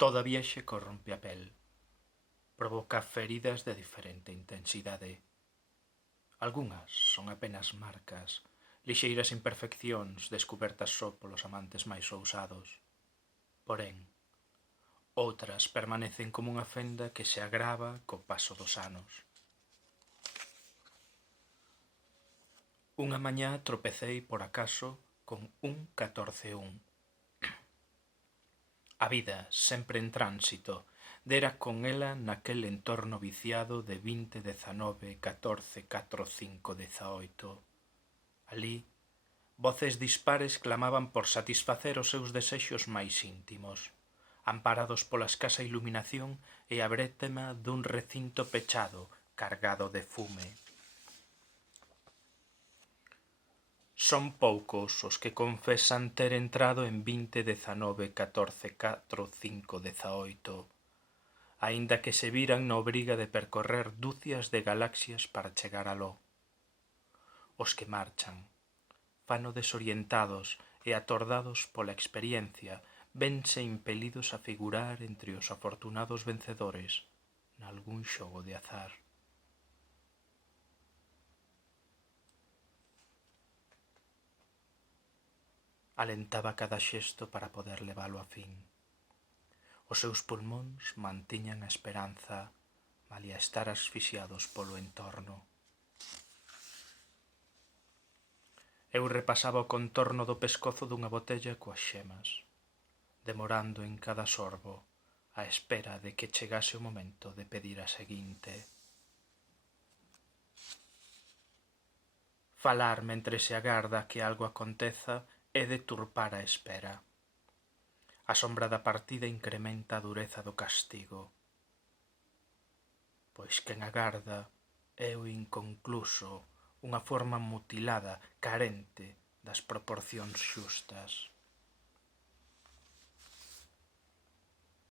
Toda viaxe corrompe a pel, provoca feridas de diferente intensidade. Algunhas son apenas marcas, lixeiras imperfeccións descubertas só polos amantes máis ousados. Porén, outras permanecen como unha fenda que se agrava co paso dos anos. Unha mañá tropecei por acaso con un 14-1. A vida, sempre en tránsito, dera con ela naquel entorno viciado de 20, 19, 14, 4, 5, 18. Alí, voces dispares clamaban por satisfacer os seus desexos máis íntimos, amparados pola escasa iluminación e a brétema dun recinto pechado cargado de fume. Son poucos os que confesan ter entrado en 20, 19, 14, 4, 5, 18, aínda que se viran na obriga de percorrer dúcias de galaxias para chegar aló. Os que marchan, fano desorientados e atordados pola experiencia, vense impelidos a figurar entre os afortunados vencedores nalgún xogo de azar. Alentaba cada xesto para poder levalo a fin. Os seus pulmóns mantiñan a esperanza, malia estar asfixiados polo entorno. Eu repasaba o contorno do pescozo dunha botella coas xemas, demorando en cada sorbo, á espera de que chegase o momento de pedir a seguinte. Falar mentre se agarda que algo aconteza é deturpar a espera. A sombra da partida incrementa a dureza do castigo, pois quen agarda é o inconcluso, unha forma mutilada, carente das proporcións xustas.